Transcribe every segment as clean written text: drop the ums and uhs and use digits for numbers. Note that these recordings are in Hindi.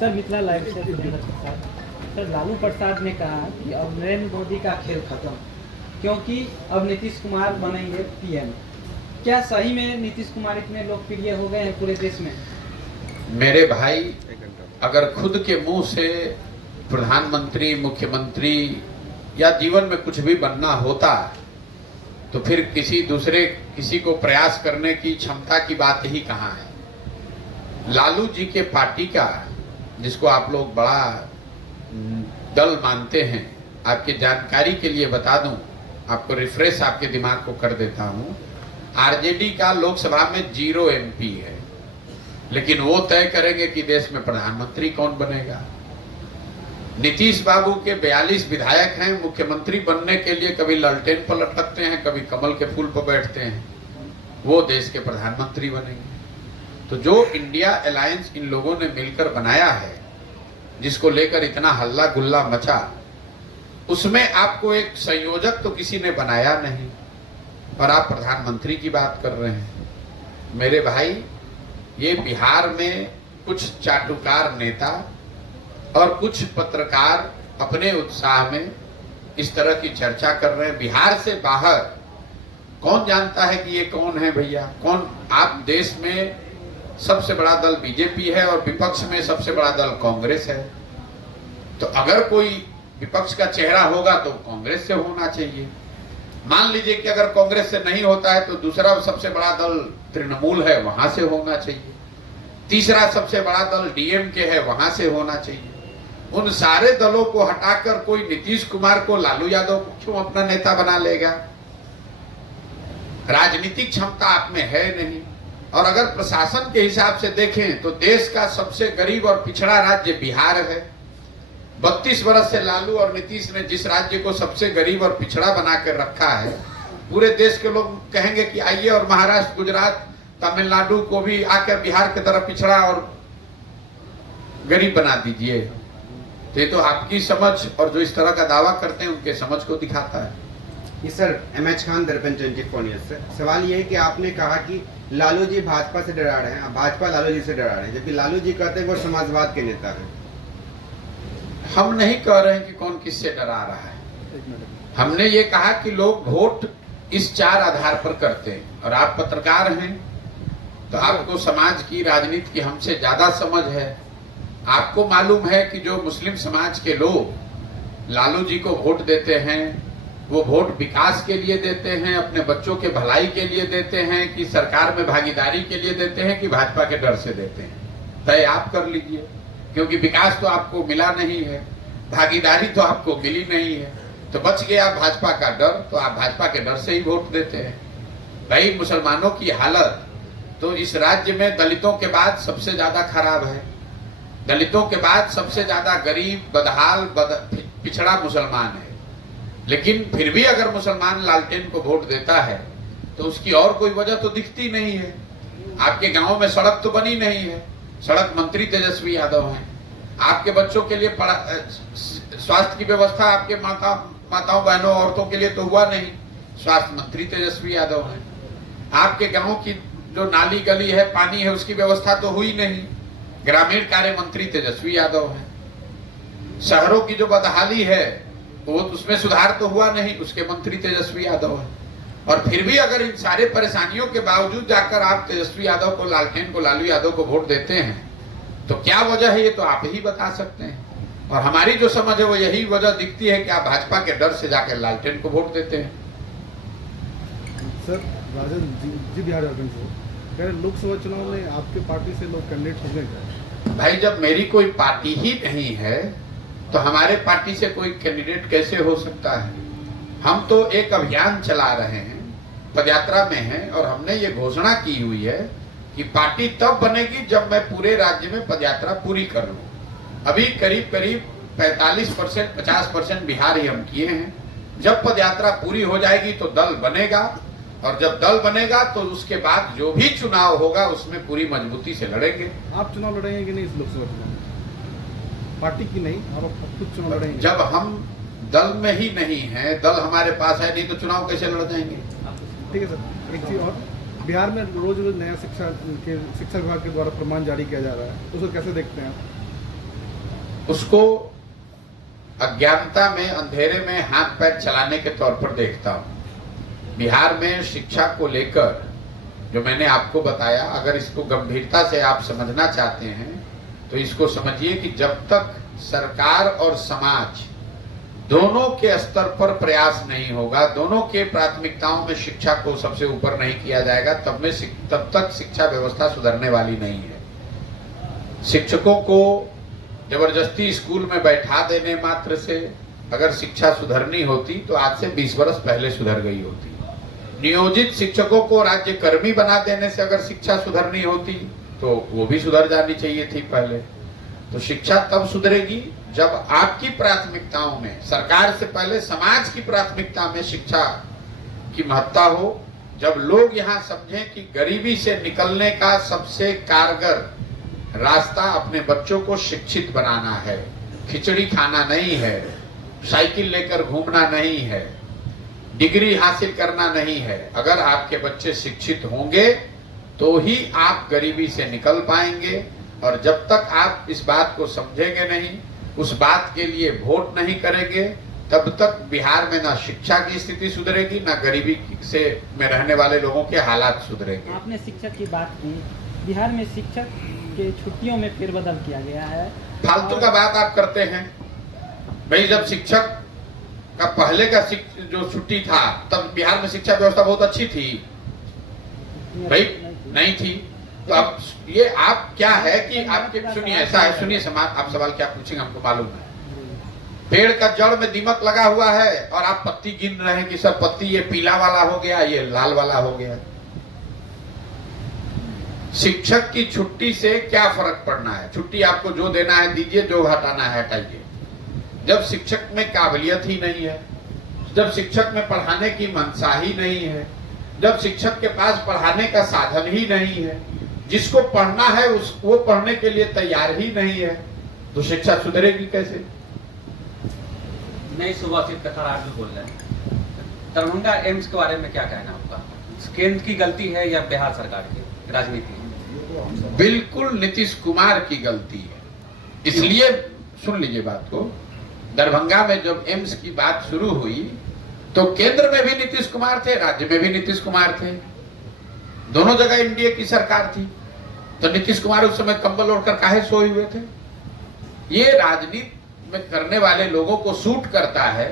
सर मिथिला लाइव से सर लालू प्रसाद ने कहा कि अब नरेंद्र मोदी का खेल खत्म, क्योंकि अब नीतीश कुमार बनेंगे पीएम। क्या सही में नीतीश कुमार इतने लोकप्रिय हो गए हैं पूरे देश में? मेरे भाई, अगर खुद के मुंह से प्रधानमंत्री, मुख्यमंत्री या जीवन में कुछ भी बनना होता तो फिर किसी को प्रयास करने की क्षमता की बात ही कहाँ है। लालू जी के पार्टी का, जिसको आप लोग बड़ा दल मानते हैं, आपकी जानकारी के लिए बता दूं, आपको रिफ्रेश आपके दिमाग को कर देता हूं, आरजेडी का लोकसभा में 0 MP है, लेकिन वो तय करेंगे कि देश में प्रधानमंत्री कौन बनेगा। नीतीश बाबू के 42 विधायक हैं, मुख्यमंत्री बनने के लिए कभी लालटेन पर लटकते हैं, कभी कमल के फूल पर बैठते हैं, वो देश के प्रधानमंत्री बनेंगे। तो जो इंडिया अलायंस इन लोगों ने मिलकर बनाया है, जिसको लेकर इतना हल्ला गुल्ला मचा, उसमें आपको एक संयोजक तो किसी ने बनाया नहीं, और आप प्रधानमंत्री की बात कर रहे हैं। मेरे भाई, ये बिहार में कुछ चाटुकार नेता और कुछ पत्रकार अपने उत्साह में इस तरह की चर्चा कर रहे हैं। बिहार से बाहर कौन जानता है कि ये कौन है भैया? कौन? आप देश में सबसे बड़ा दल बीजेपी है और विपक्ष में सबसे बड़ा दल कांग्रेस है। तो अगर कोई विपक्ष का चेहरा होगा तो कांग्रेस से होना चाहिए। मान लीजिए कि अगर कांग्रेस से नहीं होता है तो दूसरा सबसे बड़ा दल तृणमूल है, वहां से होना चाहिए। तीसरा सबसे बड़ा दल डीएमके है, वहां से होना चाहिए। उन सारे दलों को हटाकर कोई नीतीश कुमार को, लालू यादव को क्यों अपना नेता बना लेगा? राजनीतिक क्षमता आप में है नहीं। और अगर प्रशासन के हिसाब से देखें तो देश का सबसे गरीब और पिछड़ा राज्य बिहार है। 32 वर्ष से लालू और नीतीश ने जिस राज्य को सबसे गरीब और पिछड़ा बनाकर रखा है, पूरे देश के लोग कहेंगे कि आइए और महाराष्ट्र, गुजरात, तमिलनाडु को भी आकर बिहार की तरह पिछड़ा और गरीब बना दीजिए। तो ये तो आपकी समझ और जो इस तरह का दावा करते हैं उनके समझ को दिखाता है। ये सर एमएच खान, दर्पण 24 न्यूज़ से सवाल ये है कि आपने कहा कि लालू जी भाजपा से डरा रहे हैं, भाजपा लालू जी से डरा रहे हैं, जबकि लालू जी कहते हैं वो समाजवाद के नेता हैं। हम नहीं कह रहे हैं कि कौन किससे डरा रहा है। हमने ये कहा कि लोग वोट इस 4 आधार पर करते हैं, और आप पत्रकार हैं तो आपको समाज की, राजनीति की हमसे ज्यादा समझ है। आपको मालूम है कि जो मुस्लिम समाज के लोग लालू जी को वोट देते हैं, वो वोट विकास के लिए देते हैं, अपने बच्चों के भलाई के लिए देते हैं, कि सरकार में भागीदारी के लिए देते हैं, कि भाजपा के डर से देते हैं। तय आप कर लीजिए, क्योंकि विकास तो आपको मिला नहीं है, भागीदारी तो आपको मिली नहीं है, तो बच गया भाजपा का डर, तो आप भाजपा के डर से ही वोट देते हैं। भाई, मुसलमानों की हालत तो इस राज्य में दलितों के बाद सबसे ज्यादा खराब है। दलितों के बाद सबसे ज्यादा गरीब, बदहाल, पिछड़ा मुसलमान है। लेकिन फिर भी अगर मुसलमान लालटेन को वोट देता है तो उसकी और कोई वजह तो दिखती नहीं है। आपके गांव में सड़क तो बनी नहीं है, सड़क मंत्री तेजस्वी यादव हैं। आपके बच्चों के लिए स्वास्थ्य की व्यवस्था आपके माताओं, बहनों, औरतों के लिए तो हुआ नहीं, स्वास्थ्य मंत्री तेजस्वी यादव हैं। आपके गांव की जो नाली गली है, पानी है, उसकी व्यवस्था तो हुई नहीं, ग्रामीण कार्य मंत्री तेजस्वी यादव हैं। शहरों की जो बदहाली है वो उसमें सुधार तो हुआ नहीं, उसके मंत्री तेजस्वी यादव हैं। और फिर भी अगर इन सारे परेशानियों के बावजूद जाकर आप तेजस्वी यादव को, लालटेन को, लालू यादव को वोट देते हैं, तो क्या वजह है ये तो आप ही बता सकते हैं। और हमारी जो समझ है वो यही वजह दिखती है कि आप भाजपा के डर से जाकर लालटेन को वोट देते हैं। सर, राजन जी बिहार झारखंड से कह रहे लोकसभा चुनाव में आपके पार्टी से लोग कैंडिडेट हो गए। भाई, जब मेरी कोई पार्टी ही नहीं है तो हमारे पार्टी से कोई कैंडिडेट कैसे हो सकता है? हम तो एक अभियान चला रहे हैं, पदयात्रा में हैं, और हमने ये घोषणा की हुई है कि पार्टी तब बनेगी जब मैं पूरे राज्य में पदयात्रा पूरी कर लूं। अभी करीब करीब 45%, 50% बिहार ही हम किए हैं। जब पदयात्रा पूरी हो जाएगी तो दल बनेगा, और जब दल बनेगा तो उसके बाद जो भी चुनाव होगा उसमें पूरी मजबूती से लड़ेंगे। आप चुनाव लड़ेंगे कि नहीं इस लोकसभा चुनाव में? पार्टी की नहीं, आप खुद चुनाव लड़ेंगे? जब हम दल में ही नहीं है, दल हमारे पास है नहीं, तो चुनाव कैसे लड़ जाएंगे? ठीक है सर, एक चीज और, बिहार में रोज रोज नया शिक्षा विभाग के द्वारा प्रमाण जारी किया जा रहा है, तो उसको कैसे देखते हैं आप? उसको अज्ञानता में, अंधेरे में हाथ पैर चलाने के तौर पर देखता हूं। बिहार में शिक्षा को लेकर जो मैंने आपको बताया, अगर इसको गंभीरता से आप समझना चाहते हैं तो इसको समझिए कि जब तक सरकार और समाज दोनों के स्तर पर प्रयास नहीं होगा, दोनों के प्राथमिकताओं में शिक्षा को सबसे ऊपर नहीं किया जाएगा, तब तक शिक्षा व्यवस्था सुधरने वाली नहीं है। शिक्षकों को जबरदस्ती स्कूल में बैठा देने मात्र से अगर शिक्षा सुधरनी होती तो आज से 20 वर्ष पहले सुधर गई होती। नियोजित शिक्षकों को राज्य कर्मी बना देने से अगर शिक्षा सुधरनी होती तो वो भी सुधर जानी चाहिए थी पहले। तो शिक्षा तब सुधरेगी जब आपकी प्राथमिकताओं में, सरकार से पहले समाज की प्राथमिकता में शिक्षा की महत्ता हो, जब लोग यहाँ समझें कि गरीबी से निकलने का सबसे कारगर रास्ता अपने बच्चों को शिक्षित बनाना है, खिचड़ी खाना नहीं है, साइकिल लेकर घूमना नहीं है, डिग्री हासिल करना नहीं है। अगर आपके बच्चे शिक्षित होंगे तो ही आप गरीबी से निकल पाएंगे। और जब तक आप इस बात को समझेंगे नहीं, उस बात के लिए वोट नहीं करेंगे, तब तक बिहार में ना शिक्षा की स्थिति सुधरेगी, ना गरीबी से में रहने वाले लोगों के हालात सुधरेंगे। आपने शिक्षक की बात की, बिहार में शिक्षक के छुट्टियों में फेरबदल किया गया है। फालतू का बात आप करते हैं भाई। जब शिक्षक का पहले का जो छुट्टी था तब बिहार में शिक्षा व्यवस्था बहुत अच्छी थी भाई, नहीं थी। तो अब ये आप क्या है कि आपके, सुनिए ऐसा है, सुनिए आप सवाल क्या पूछेंगे हमको मालूम है। पेड़ का जड़ में दीमक लगा हुआ है और आप पत्ती गिन रहे हैं कि सब पत्ती ये पीला वाला हो गया, ये लाल वाला हो गया। शिक्षक की छुट्टी से क्या फर्क पड़ना है? छुट्टी आपको जो देना है दीजिए, जो हटाना है हटाइए। जब शिक्षक में काबिलियत ही नहीं है, जब शिक्षक में पढ़ाने की मनसा ही नहीं है, जब शिक्षक के पास पढ़ाने का साधन ही नहीं है, जिसको पढ़ना है वो पढ़ने के लिए तैयार ही नहीं है, तो शिक्षा सुधरेगी कैसे? नहीं, सुभाषित कथाराज भी बोल रहे हैं। दरभंगा एम्स के बारे में क्या कहना आपका? केंद्र की गलती है या बिहार सरकार की राजनीति? बिल्कुल नीतीश कुमार की गलती है। इसलिए सुन लीजिए बात को, दरभंगा में जब एम्स की बात शुरू हुई तो केंद्र में भी नीतीश कुमार थे, राज्य में भी नीतीश कुमार थे, दोनों जगह एनडीए की सरकार थी। तो नीतीश कुमार उस समय कंबल ओढ़कर काहे सोए हुए थे? ये राजनीति में करने वाले लोगों को सूट करता है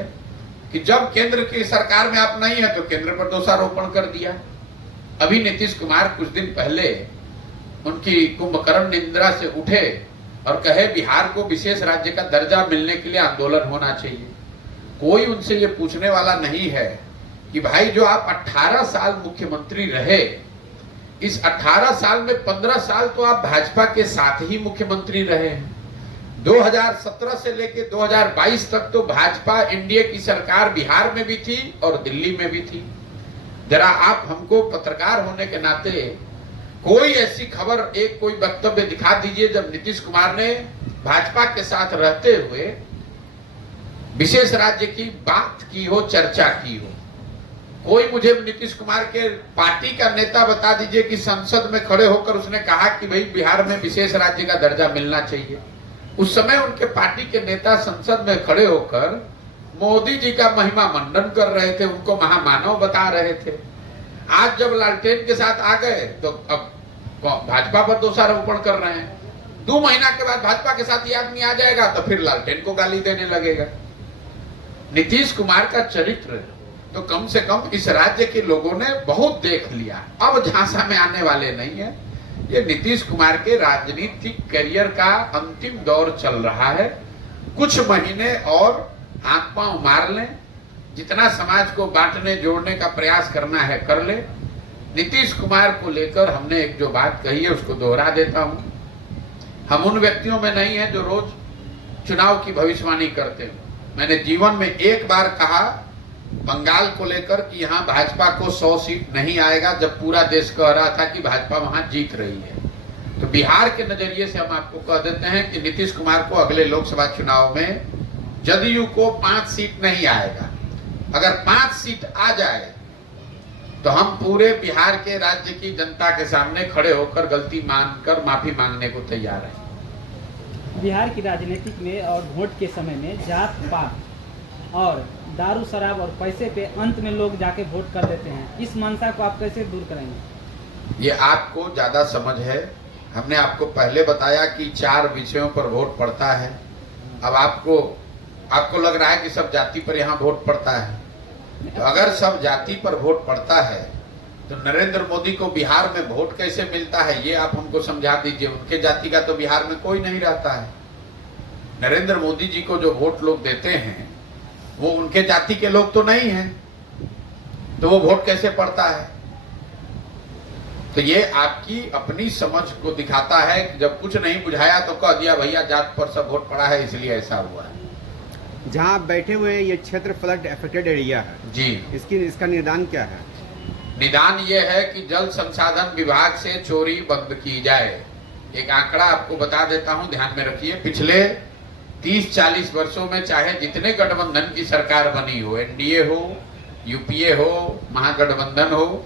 कि जब केंद्र की सरकार में आप नहीं है तो केंद्र पर दोषारोपण कर दिया। अभी नीतीश कुमार कुछ दिन पहले उनकी कुंभकर्ण निंद्रा से उठे और कहे बिहार को विशेष राज्य का दर्जा मिलने के लिए आंदोलन होना चाहिए। कोई उनसे ये पूछने वाला नहीं है कि भाई जो आप 18 साल मुख्यमंत्री रहे, इस 18 साल में 15 साल तो आप भाजपा के साथ ही मुख्यमंत्री रहे हैं। 2017 से लेकर 2022 तक तो भाजपा एनडीए की सरकार बिहार में भी थी और दिल्ली में भी थी। जरा आप हमको पत्रकार होने के नाते कोई ऐसी खबर, एक कोई वक्तव्य दिखा दीजिए जब नीतीश कुमार ने भाजपा के साथ रहते हुए विशेष राज्य की बात की हो, चर्चा की हो। कोई मुझे नीतीश कुमार के पार्टी का नेता बता दीजिए कि संसद में खड़े होकर उसने कहा कि भाई बिहार में विशेष राज्य का दर्जा मिलना चाहिए। उस समय उनके पार्टी के नेता संसद में खड़े होकर मोदी जी का महिमा मंडन कर रहे थे, उनको महामानव बता रहे थे। आज जब लालटेन के साथ आ गए तो अब भाजपा पर दोषारोपण कर रहे हैं। 2 महीना के बाद भाजपा के साथ ये आदमी आ जाएगा तो फिर लालटेन को गाली देने लगेगा। नीतीश कुमार का चरित्र तो कम से कम इस राज्य के लोगों ने बहुत देख लिया, अब झांसा में आने वाले नहीं है। ये नीतीश कुमार के राजनीतिक करियर का अंतिम दौर चल रहा है। कुछ महीने और हाथ पांव मार लें, जितना समाज को बांटने जोड़ने का प्रयास करना है कर ले। नीतीश कुमार को लेकर हमने एक जो बात कही है उसको दोहरा देता हूं। हम उन व्यक्तियों में नहीं है जो रोज चुनाव की भविष्यवाणी करते हैं। मैंने जीवन में एक बार कहा बंगाल को लेकर कि यहाँ भाजपा को 100 सीट नहीं आएगा, जब पूरा देश कह रहा था कि भाजपा वहां जीत रही है। तो बिहार के नजरिए से हम आपको कह देते हैं कि नीतीश कुमार को अगले लोकसभा चुनाव में जदयू को 5 सीट नहीं आएगा। अगर 5 सीट आ जाए तो हम पूरे बिहार के राज्य की जनता के सामने खड़े होकर गलती मानकर माफी मांगने को तैयार हैं। बिहार की राजनीतिक में और वोट के समय में जात पात और दारू शराब और पैसे पे अंत में लोग जाके वोट कर देते हैं। इस मंशा को आप कैसे दूर करेंगे? ये आपको ज्यादा समझ है। हमने आपको पहले बताया कि 4 विषयों पर वोट पड़ता है। अब आपको लग रहा है कि सब जाति पर यहाँ वोट पड़ता है। तो अगर सब जाति पर वोट पड़ता है तो नरेंद्र मोदी को बिहार में वोट कैसे मिलता है, ये आप हमको समझा दीजिए। उनके जाति का तो बिहार में कोई नहीं रहता है। नरेंद्र मोदी जी को जो वोट लोग देते हैं वो उनके जाति के लोग तो नहीं हैं, तो वो वोट कैसे पड़ता है? तो ये आपकी अपनी समझ को दिखाता है कि जब कुछ नहीं बुझाया तो कह दिया भैया जात पर सब वोट पड़ा है इसलिए ऐसा हुआ है। जहाँ आप बैठे हुए हैं ये क्षेत्र फ्लड अफेक्टेड एरिया है जी, इसका निदान क्या है? निदान ये है कि जल संसाधन विभाग से चोरी बंद की जाए। एक आंकड़ा आपको बता देता हूं, ध्यान में रखिए। पिछले 30-40 वर्षों में चाहे जितने गठबंधन की सरकार बनी हो, एनडीए हो, यूपीए हो, महागठबंधन हो,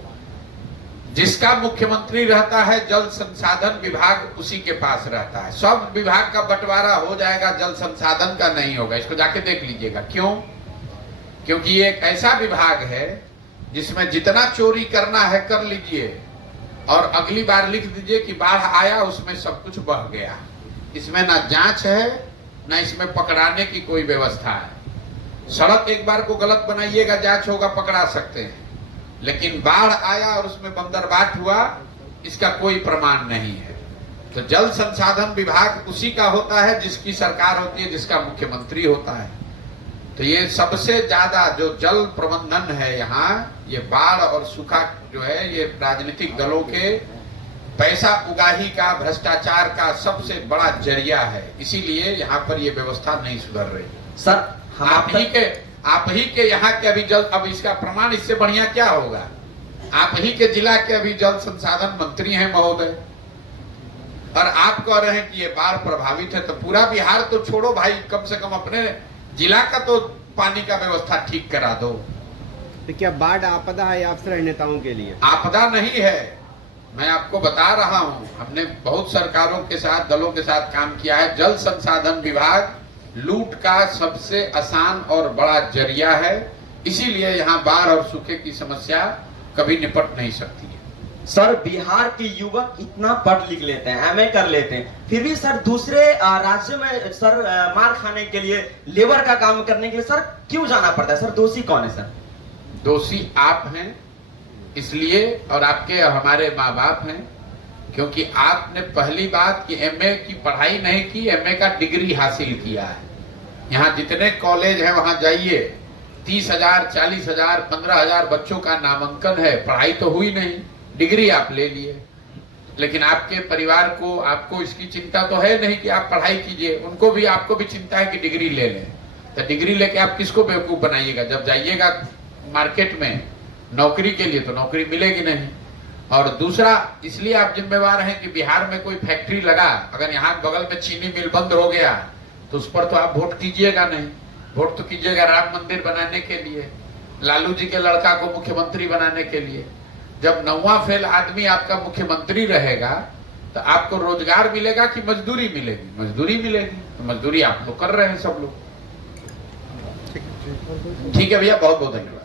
जिसका मुख्यमंत्री रहता है जल संसाधन विभाग उसी के पास रहता है। सब विभाग का बंटवारा हो जाएगा, जल संसाधन का नहीं होगा। इसको जाके देख लीजिएगा। क्यों? क्योंकि ये एक ऐसा विभाग है जिसमें जितना चोरी करना है कर लीजिए और अगली बार लिख दीजिए कि बाढ़ आया उसमें सब कुछ बह गया। इसमें ना जांच है ना इसमें पकड़ाने की कोई व्यवस्था है। सड़क एक बार को गलत बनाइएगा, जांच होगा, पकड़ा सकते हैं, लेकिन बाढ़ आया और उसमें बंदरबाट हुआ इसका कोई प्रमाण नहीं है। तो जल संसाधन विभाग उसी का होता है जिसकी सरकार होती है, जिसका मुख्यमंत्री होता है। तो ये सबसे ज्यादा जो जल प्रबंधन है यहाँ, ये बाढ़ और सूखा जो है ये राजनीतिक दलों के पैसा उगाही का, भ्रष्टाचार का सबसे बड़ा जरिया है। इसीलिए यहाँ पर ये व्यवस्था नहीं सुधर रही। सर आप ही के यहाँ के अभी जल, अब इसका प्रमाण इससे बढ़िया क्या होगा? आप ही के जिला के अभी जल संसाधन मंत्री हैं महोदय, और आप कह रहे हैं कि ये बाढ़ प्रभावित है। तो पूरा बिहार तो छोड़ो भाई, कम से कम अपने जिला का तो पानी का व्यवस्था ठीक करा दो। तो क्या बाढ़ आपदा है आप सर नेताओं के लिए? आपदा नहीं है, मैं आपको बता रहा हूं। हमने बहुत सरकारों के साथ, दलों के साथ काम किया है। जल संसाधन विभाग लूट का सबसे आसान और बड़ा जरिया है। इसीलिए यहाँ बाढ़ और सूखे की समस्या कभी निपट नहीं सकती है। सर बिहार के युवक इतना पढ़ लिख लेते हैं, एमए कर लेते हैं, फिर भी सर दूसरे राज्य में सर मार खाने के लिए, लेबर का काम करने के लिए सर क्यों जाना पड़ता है? सर दोषी कौन है? सर दोषी आप हैं इसलिए, और आपके और हमारे माँ बाप हैं, क्योंकि आपने पहली बात कि एमए की पढ़ाई नहीं की, एमए का डिग्री हासिल किया है। यहाँ जितने कॉलेज हैं वहां जाइए, 30,000, 40,000, 15,000 बच्चों का नामांकन है। पढ़ाई तो हुई नहीं, डिग्री आप ले लिए। लेकिन आपके परिवार को, आपको इसकी चिंता तो है नहीं कि आप पढ़ाई कीजिए, उनको भी, आपको भी चिंता है कि डिग्री ले लें। तो डिग्री लेके आप किसको बेवकूफ बनाइएगा? जब जाइएगा मार्केट में नौकरी के लिए तो नौकरी मिलेगी नहीं। और दूसरा, इसलिए आप जिम्मेवार हैं कि बिहार में कोई फैक्ट्री लगा, अगर यहाँ बगल में चीनी मिल बंद हो गया तो उस पर तो आप वोट कीजिएगा नहीं। वोट तो कीजिएगा राम मंदिर बनाने के लिए, लालू जी के लड़का को मुख्यमंत्री बनाने के लिए। जब 9वां फेल आदमी आपका मुख्यमंत्री रहेगा तो आपको रोजगार मिलेगा कि मजदूरी मिलेगी? मजदूरी मिलेगी। तो मजदूरी आप लोग कर रहे हैं सब लोग। ठीक है भैया, बहुत बहुत धन्यवाद।